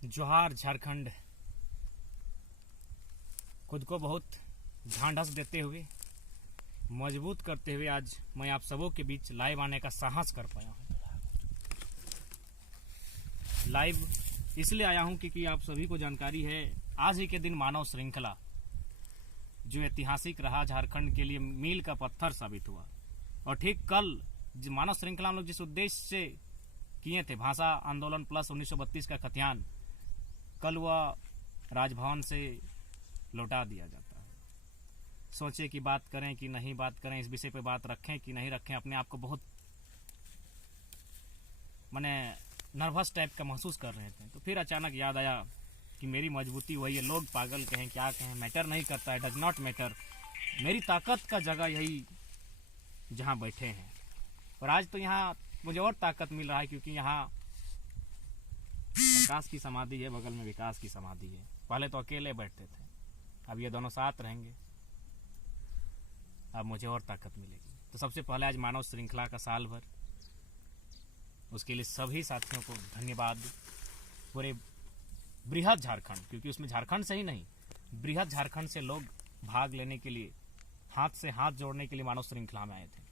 जोहार झारखंड। खुद को बहुत ढांढस देते हुए, मजबूत करते हुए आज मैं आप सबों के बीच लाइव आने का साहस कर पाया हूँ। लाइव इसलिए आया हूँ क्योंकि आप सभी को जानकारी है, आज ही के दिन मानव श्रृंखला जो ऐतिहासिक रहा, झारखंड के लिए मील का पत्थर साबित हुआ। और ठीक कल मानव श्रृंखला हम लोग जिस उद्देश्य से किए थे, भाषा आंदोलन प्लस 1932 का खतियान, कल वह राजभवन से लौटा दिया जाता है। सोचे कि बात करें कि नहीं बात करें, इस विषय पे बात रखें कि नहीं रखें। अपने आप को बहुत मैंने नर्वस टाइप का महसूस कर रहे थे। तो फिर अचानक याद आया कि मेरी मजबूती वही है। लोग पागल कहें क्या कहें, मैटर नहीं करता है, डज नॉट मैटर। मेरी ताकत का जगह यही जहाँ बैठे हैं। और आज तो यहाँ मुझे और ताकत मिल रहा है क्योंकि यहाँ प्रकाश की समाधि है, बगल में विकास की समाधि है। पहले तो अकेले बैठते थे, अब ये दोनों साथ रहेंगे, अब मुझे और ताकत मिलेगी। तो सबसे पहले आज मानव श्रृंखला का साल भर, उसके लिए सभी साथियों को धन्यवाद। पूरे बृहद झारखंड, क्योंकि उसमें झारखंड से ही नहीं, बृहद झारखंड से लोग भाग लेने के लिए, हाथ से हाथ जोड़ने के लिए मानव श्रृंखला में आए थे।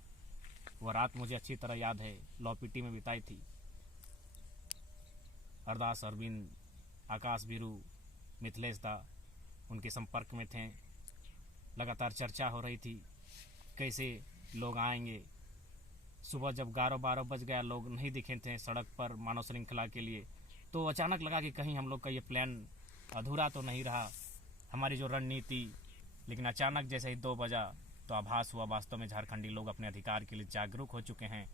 वह रात मुझे अच्छी तरह याद है, लॉपीटी में बिताई थी। अरदास अरविंद, आकाश बीरू, मिथिलेश दा उनके संपर्क में थे। लगातार चर्चा हो रही थी कैसे लोग आएंगे। सुबह जब 11-12 बज गया, लोग नहीं दिखे थे सड़क पर मानव श्रृंखला के लिए, तो अचानक लगा कि कहीं हम लोग का ये प्लान अधूरा तो नहीं रहा, हमारी जो रणनीति। लेकिन अचानक जैसे ही 2 बजा तो आभास हुआ वास्तव में झारखंडी लोग अपने अधिकार के लिए जागरूक हो चुके हैं।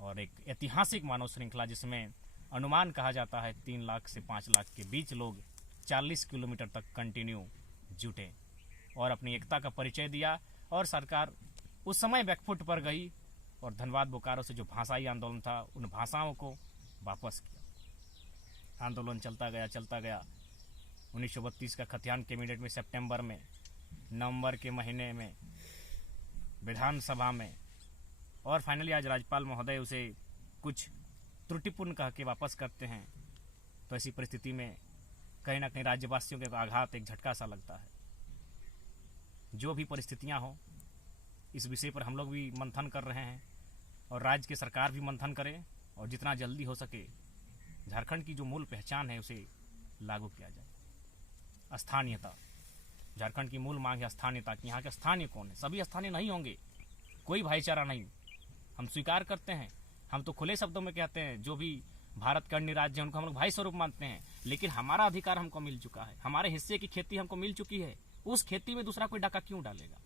और एक ऐतिहासिक मानव श्रृंखला जिसमें अनुमान कहा जाता है 3 लाख से 5 लाख के बीच लोग 40 किलोमीटर तक कंटिन्यू जुटे और अपनी एकता का परिचय दिया। और सरकार उस समय बैकफुट पर गई और धनबाद बोकारो से जो भाषाई आंदोलन था, उन भाषाओं को वापस किया। आंदोलन चलता गया। 1932 का खतियान कैबिनेट में सितंबर में, नवंबर के महीने में विधानसभा में, और फाइनली आज राज्यपाल महोदय उसे कुछ त्रुटिपूर्ण कह के वापस करते हैं। तो ऐसी परिस्थिति में कहीं ना कहीं राज्यवासियों के आघात, एक झटका सा लगता है। जो भी परिस्थितियां हो, इस विषय पर हम लोग भी मंथन कर रहे हैं और राज्य की सरकार भी मंथन करे और जितना जल्दी हो सके झारखंड की जो मूल पहचान है उसे लागू किया जाए। स्थानीयता, झारखंड की मूल मांग है स्थानीयता की। यहाँ के स्थानीय कौन है? सभी स्थानीय नहीं होंगे, कोई भाईचारा नहीं, हम स्वीकार करते हैं। हम तो खुले शब्दों में कहते हैं जो भी भारत के अन्य राज्य हैं उनको हम लोग भाई स्वरूप मानते हैं। लेकिन हमारा अधिकार हमको मिल चुका है, हमारे हिस्से की खेती हमको मिल चुकी है, उस खेती में दूसरा कोई डाका क्यों डालेगा?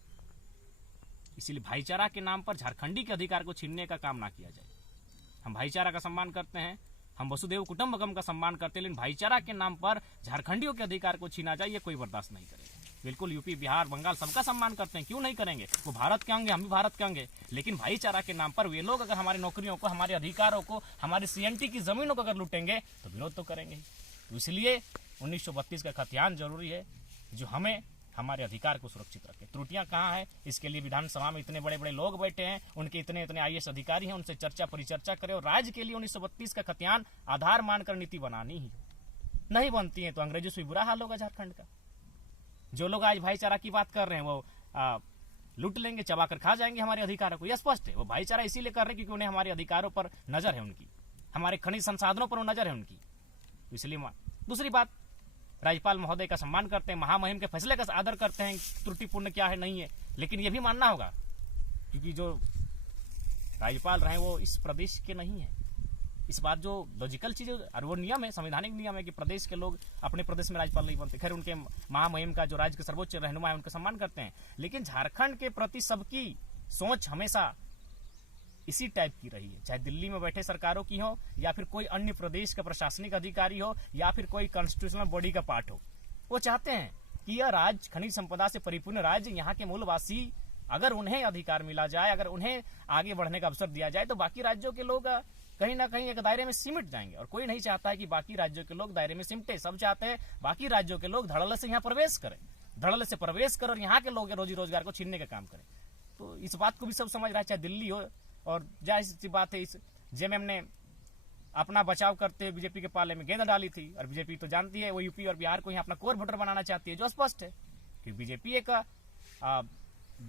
इसीलिए भाईचारा के नाम पर झारखंडी के अधिकार को छीनने का काम ना किया जाए। हम भाईचारा का सम्मान करते हैं, हम वसुदेव कुटुंबकम का सम्मान करते हैं, लेकिन भाईचारा के नाम पर झारखंडियों के अधिकार को छीना जाए, ये कोई बर्दाश्त नहीं करेगा। बिल्कुल यूपी, बिहार, बंगाल सबका सम्मान करते हैं, क्यों नहीं करेंगे? वो भारत के होंगे, हम भी भारत के होंगे। लेकिन भाईचारा के नाम पर वे लोग अगर हमारी नौकरियों को, हमारे अधिकारों को, हमारे सीएनटी की जमीनों को अगर लूटेंगे तो विरोध तो करेंगे। तो इसलिए 1932 का खतियान जरूरी है जो हमें हमारे अधिकार को सुरक्षित रखे। त्रुटियां कहाँ है, इसके लिए विधानसभा में इतने बड़े बड़े लोग बैठे हैं, उनके इतने IAS अधिकारी हैं, उनसे चर्चा परिचर्चा करें। और राज्य के लिए 1932 का खतियान आधार मानकर नीति बनानी ही नहीं बनती है तो अंग्रेजों से बुरा हाल होगा झारखंड का। जो लोग आज भाईचारा की बात कर रहे हैं वो लूट लेंगे, चबा कर खा जाएंगे हमारे अधिकारों को। यह स्पष्ट है। वो भाईचारा इसीलिए कर रहे हैं क्योंकि उन्हें हमारे अधिकारों पर नजर है, उनकी हमारे खनिज संसाधनों पर नजर है उनकी। इसलिए दूसरी बात, राज्यपाल महोदय का सम्मान करते हैं, महामहिम के फैसले का आदर करते हैं, त्रुटिपूर्ण क्या है नहीं है। लेकिन यह भी मानना होगा क्योंकि जो राज्यपाल रहे वो इस प्रदेश के नहीं है। इस बात जो लॉजिकल चीज और वो नियम है, संवैधानिक नियम है कि प्रदेश के लोग अपने प्रदेश में राज्यपाल नहीं बनते। खैर, उनके महामहिम का जो राज्य के सर्वोच्च रहनुमा है उनका सम्मान करते हैं, लेकिन झारखंड के प्रति सबकी सोच हमेशा इसी टाइप की रही है। चाहे दिल्ली में बैठे सरकारों की हो या फिर कोई अन्य प्रदेश का प्रशासनिक अधिकारी हो या फिर कोई कॉन्स्टिट्यूशनल बॉडी का पार्ट हो, वो चाहते हैं कि यह राज्य खनिज संपदा से परिपूर्ण राज्य, यहाँ के मूलवासी अगर उन्हें अधिकार मिला जाए, अगर उन्हें आगे बढ़ने का अवसर दिया जाए तो बाकी राज्यों के लोग कहीं ना कहीं एक दायरे में सिमट जाएंगे। और कोई नहीं चाहता है कि बाकी राज्यों के लोग दायरे में सिमटे। सब चाहते हैं बाकी राज्यों के लोग धड़ल्ले से यहाँ प्रवेश करें, धड़ल्ले से प्रवेश कर और यहाँ के लोग रोजी रोजगार को छीनने का काम करें। तो इस बात को भी सब समझ रहा है, चाहे दिल्ली हो। और जाहिर सी बात है, इस जेएमएम ने अपना बचाव करते हुए बीजेपी के पाले में गेंद डाली थी। और बीजेपी तो जानती है वो यूपी और बिहार को यहाँ अपना कोर वोटर बनाना चाहती है, जो स्पष्ट है कि बीजेपी एक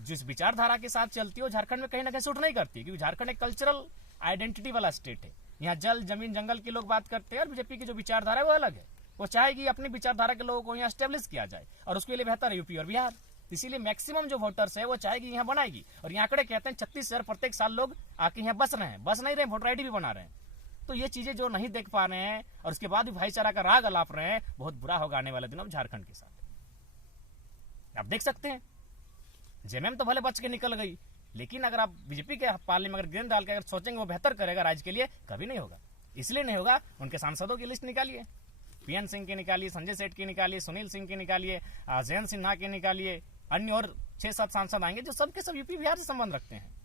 जिस विचारधारा के साथ चलती है वो झारखंड में कहीं ना कहीं सूट नहीं करती, क्योंकि झारखंड एक कल्चरल आइडेंटिटी वाला स्टेट है। यहाँ जल जमीन जंगल के लोग बात करते हैं और बीजेपी की जो विचारधारा है वो अलग है। वो चाहेगी अपनी विचारधारा के लोगों को यहाँ स्टेब्लिश किया जाए और उसके लिए बेहतर है यूपी और बिहार। इसीलिए मैक्सिमम जो वोटर्स है वो चाहेगी यहाँ बनाएगी। और यहाँ आंकड़े कहते हैं 36,000 प्रत्येक साल लोग आके यहाँ बस रहे हैं, बस नहीं रहे, वोटर आईडी भी बना रहे हैं। तो ये चीजें जो नहीं देख पा रहे हैं और उसके बाद भी भाईचारा का राग अलाप रहे हैं, बहुत बुरा होगा आने वाले दिनों में झारखंड के साथ। आप देख सकते हैं जेएमएम तो भले बच के निकल गई, लेकिन अगर आप बीजेपी के पाले में अगर गेंद डाल के अगर सोचेंगे वो बेहतर करेगा राज्य के लिए, कभी नहीं होगा। इसलिए नहीं होगा, उनके सांसदों की लिस्ट निकालिए, पीएन सिंह की निकालिए, संजय सेठ की निकालिए, सुनील सिंह की निकालिए, जयंत सिन्हा की निकालिए, अन्य और 6-7 सांसद आएंगे जो सबके सब यूपी बिहार से संबंध रखते हैं।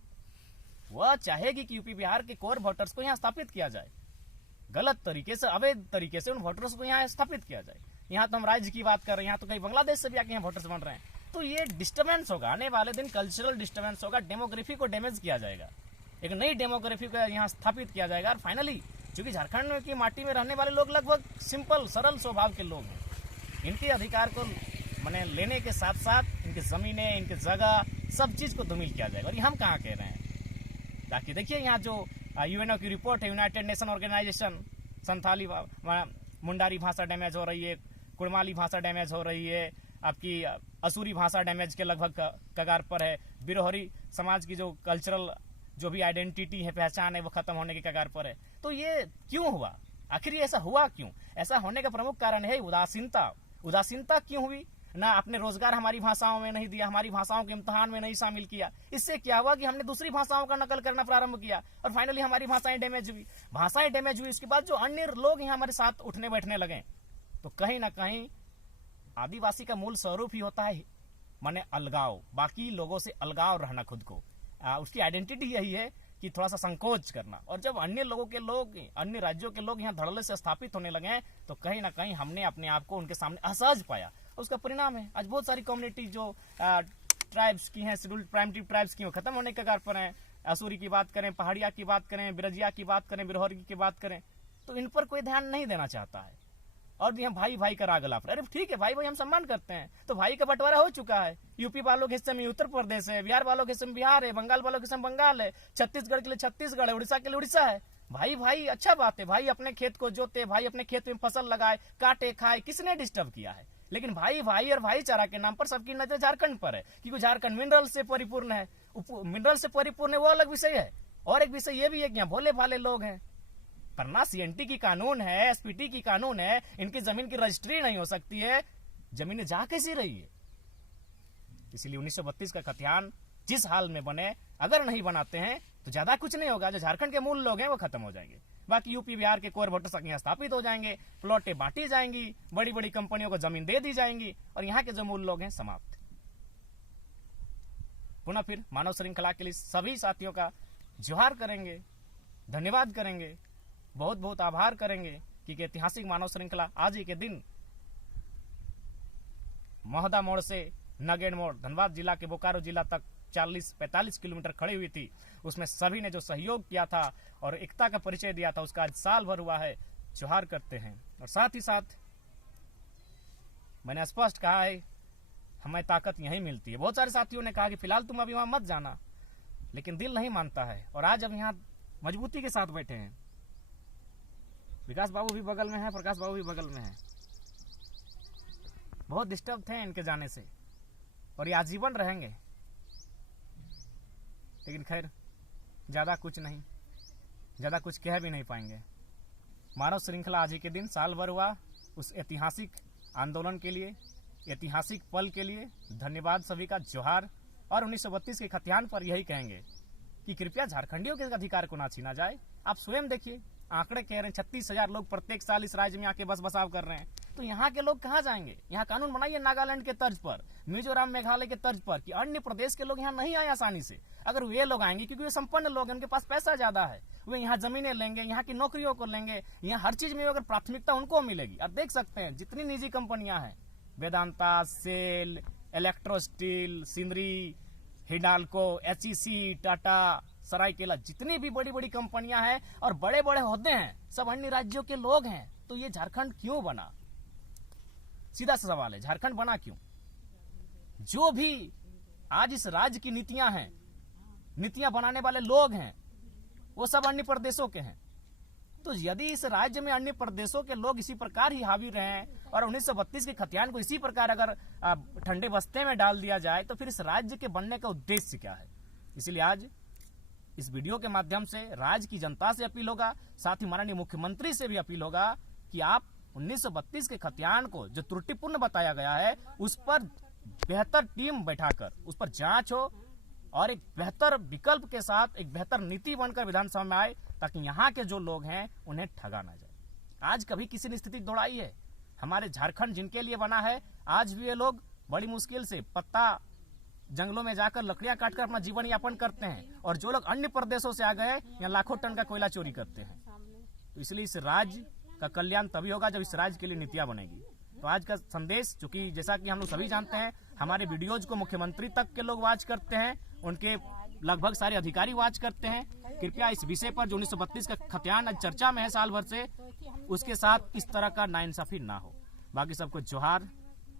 वह चाहेगी कि यूपी बिहार के कोर वोटर्स को यहाँ स्थापित किया जाए, गलत तरीके से, अवैध तरीके से उन वोटर्स को यहाँ स्थापित किया जाए। यहाँ तो हम राज्य की बात कर रहे हैं, यहाँ तो कई बांग्लादेश से भी आके यहाँ वोटर्स बन रहे हैं। तो ये डिस्टर्बेंस होगा, आने वाले दिन कल्चरल डिस्टर्बेंस होगा, डेमोग्राफी को डैमेज किया जाएगा, एक नई डेमोग्राफी को यहाँ स्थापित किया जाएगा। और फाइनली चूंकि झारखंड की माटी में रहने वाले लोग लगभग सिंपल सरल स्वभाव के लोग हैं, इनके अधिकार को मैंने लेने के साथ साथ इनकी जमीनें, इनकी जगह, सब चीज को धूमिल किया जाएगा। और ये हम कहाँ कह रहे हैं, ताकि देखिए यहाँ जो यूएनओ की रिपोर्ट है, United Nation Organisation, Santhali Mundari भाषा डैमेज हो रही है, कुड़माली भाषा डैमेज हो रही है, आपकी असुरी भाषा डैमेज के लगभग कगार पर है, बिरोहरी समाज की जो कल्चरल जो भी आइडेंटिटी है, पहचान है, वो खत्म होने के कगार पर है। तो ये क्यों हुआ, आखिर ये ऐसा हुआ क्यों? ऐसा होने का प्रमुख कारण है उदासीनता। उदासीनता क्यों हुई? ना आपने रोजगार हमारी भाषाओं में नहीं दिया, हमारी भाषाओं के इम्तिहान में नहीं शामिल किया। इससे क्या हुआ कि हमने दूसरी भाषाओं का नकल करना प्रारंभ किया और फाइनली हमारी भाषाएं डैमेज हुई। भाषाएं डैमेज हुई, इसके बाद जो अन्य लोग यहाँ हमारे साथ उठने बैठने लगे, तो कहीं ना कहीं आदिवासी का मूल स्वरूप ही होता है माने अलगाव, बाकी लोगों से अलगाव रहना, खुद को उसकी आइडेंटिटी यही है कि थोड़ा सा संकोच करना। और जब अन्य लोगों के लोग, अन्य राज्यों के लोग यहाँ धड़ल्ले से स्थापित होने लगे हैं, तो कहीं ना कहीं हमने अपने आप को उनके सामने असहज पाया। उसका परिणाम है आज बहुत सारी कम्युनिटी जो ट्राइब्स की हैं, शेड्यूल्ड प्राइमिटिव ट्राइब्स की, वो खत्म होने के कगार पर हैं। असूरी की बात करें, पहाड़िया की बात करें, बिरजिया की बात करें, बिरहोरी की बात करें, तो इन पर कोई ध्यान नहीं देना चाहता है। और भी हम भाई भाई का राग अलाप रहे। अरे ठीक है, भाई भाई हम सम्मान करते हैं, तो भाई का बंटवारा हो चुका है। यूपी वालों के हिस्से में उत्तर प्रदेश है, बिहार वालों के हिस्से में बिहार है, बंगाल वालों के हिस्से में बंगाल है, छत्तीसगढ़ के लिए छत्तीसगढ़ है, उड़ीसा के लिए उड़ीसा है। भाई भाई अच्छा बात है, भाई अपने खेत को जोते, भाई अपने खेत में फसल लगाए, काटे खाए, किसने डिस्टर्ब किया है? लेकिन भाई भाई और भाईचारा के नाम पर सबकी नजर झारखंड पर है, क्योंकि झारखंड मिनरल से परिपूर्ण है। मिनरल से परिपूर्ण है वो अलग विषय है, और एक विषय ये भी है कि यहाँ भोले भाले लोग हैं। पर ना सीएनटी की कानून है, एसपीटी की कानून है, इनकी जमीन की रजिस्ट्री नहीं हो सकती है, जमीनें जा कैसी रही है? इसलिए 1932 का खतियान जिस हाल में बने, अगर नहीं बनाते हैं तो ज्यादा कुछ नहीं होगा। जो झारखंड के मूल लोग हैं वो खत्म हो जाएंगे, बाकी यूपी बिहार के कोर वोटर्स यहाँ स्थापित हो जाएंगे, प्लॉटें बांटी जाएंगी, बड़ी बड़ी कंपनियों को जमीन दे दी जाएंगी, और यहाँ के जो मूल लोग हैं समाप्त। पुनः फिर मानव श्रृंखला के लिए सभी साथियों का जोहार करेंगे, धन्यवाद करेंगे, बहुत बहुत आभार करेंगे कि ऐतिहासिक मानव श्रृंखला आज ही के दिन मोहदा मोड़ से नगेड़ मोड़, धनबाद जिला के बोकारो जिला तक 40-45 किलोमीटर खड़ी हुई थी। उसमें सभी ने जो सहयोग किया था और एकता का परिचय दिया था, उसका आज साल भर हुआ है। जोहार करते हैं। और साथ ही साथ मैंने स्पष्ट कहा है, हमें ताकत यहीं मिलती है। बहुत सारे साथियों ने कहा कि फिलहाल तुम अभी वहां मत जाना, लेकिन दिल नहीं मानता है। और आज हम यहाँ मजबूती के साथ बैठे हैं। विकास बाबू भी बगल में है, प्रकाश बाबू भी बगल में है। बहुत डिस्टर्ब थे इनके जाने से, और ये आजीवन रहेंगे। लेकिन खैर ज्यादा कुछ नहीं, ज्यादा कुछ कह भी नहीं पाएंगे। मानव श्रृंखला आज ही के दिन साल भर हुआ, उस ऐतिहासिक आंदोलन के लिए, ऐतिहासिक पल के लिए धन्यवाद सभी का, जोहार। और 1932 के खतियान पर यही कहेंगे कि कृपया झारखंडियों के अधिकार को ना छीना जाए। आप स्वयं देखिए, आंकड़े कह रहे हैं 36,000 लोग प्रत्येक साल इस राज्य में आके बस बसाव कर रहे हैं। तो यहाँ के लोग कहाँ जाएंगे? यहाँ कानून बनाइए नागालैंड के तर्ज पर, मिजोरम मेघालय के तर्ज पर, कि अन्य प्रदेश के लोग यहाँ नहीं आए आसानी से। अगर वे लोग आएंगे, क्योंकि वे संपन्न लोग हैं, उनके पास पैसा ज्यादा है, वे यहाँ जमीनें लेंगे, यहाँ की नौकरियों को लेंगे, यहाँ हर चीज में अगर प्राथमिकता उनको मिलेगी। अब देख सकते हैं जितनी निजी कंपनियां हैं, वेदांता, सेल, इलेक्ट्रो स्टील, सिंदरी, हिंडाल्को, एचईसी, टाटा, सरायकेला, जितनी भी बड़ी बड़ी कंपनियां हैं और बड़े बड़े ओहदे हैं सब अन्य राज्यों के लोग हैं। तो ये झारखंड क्यों बना? सीधा सा सवाल है, झारखंड बना क्यों? जो भी आज इस राज्य की नीतियां हैं, नीतियां बनाने वाले लोग हैं, वो सब अन्य प्रदेशों के हैं। तो यदि इस राज्य में अन्य प्रदेशों के लोग इसी प्रकार ही हावी रहे हैं और 1932 के खतियान को इसी प्रकार अगर ठंडे बस्ते में डाल दिया जाए तो फिर इस राज्य के बनने का उद्देश्य क्या है? इसलिए आज इस वीडियो के माध्यम से राज्य की जनता से अपील होगा, साथ ही माननीय मुख्यमंत्री से भी अपील होगा कि आप 1932 के खतियान को जो त्रुटिपूर्ण बताया गया है उस पर बेहतर टीम बैठाकर उस पर जांच हो और एक बेहतर विकल्प के साथ एक बेहतर नीति बनकर विधानसभा में आए, ताकि यहाँ के जो लोग हैं उन्हें ठगा ना जाए। आज कभी किसी ने स्थिति दौड़ाई है? हमारे झारखंड जिनके लिए बना है, आज भी ये लोग बड़ी मुश्किल से पत्ता जंगलों में जाकर लकड़ियां काटकर अपना जीवन यापन करते हैं, और जो लोग अन्य प्रदेशों से आ गए यहाँ लाखों टन का कोयला चोरी करते हैं। तो इसलिए इस राज्य का कल्याण तभी होगा जब इस राज्य के लिए नीतियां बनेगी। तो आज का संदेश, चूंकि जैसा कि हम लोग सभी जानते हैं, हमारे वीडियोज को मुख्यमंत्री तक के लोग वॉच करते हैं, उनके लगभग सारे अधिकारी वॉच करते हैं। कृपया इस विषय पर जो 1932 का खतियान आज चर्चा में है साल भर से, उसके साथ इस तरह का नाइंसाफी ना हो। बाकी सबको जोहार,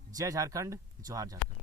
जय झारखंड, जोहार झारखंड।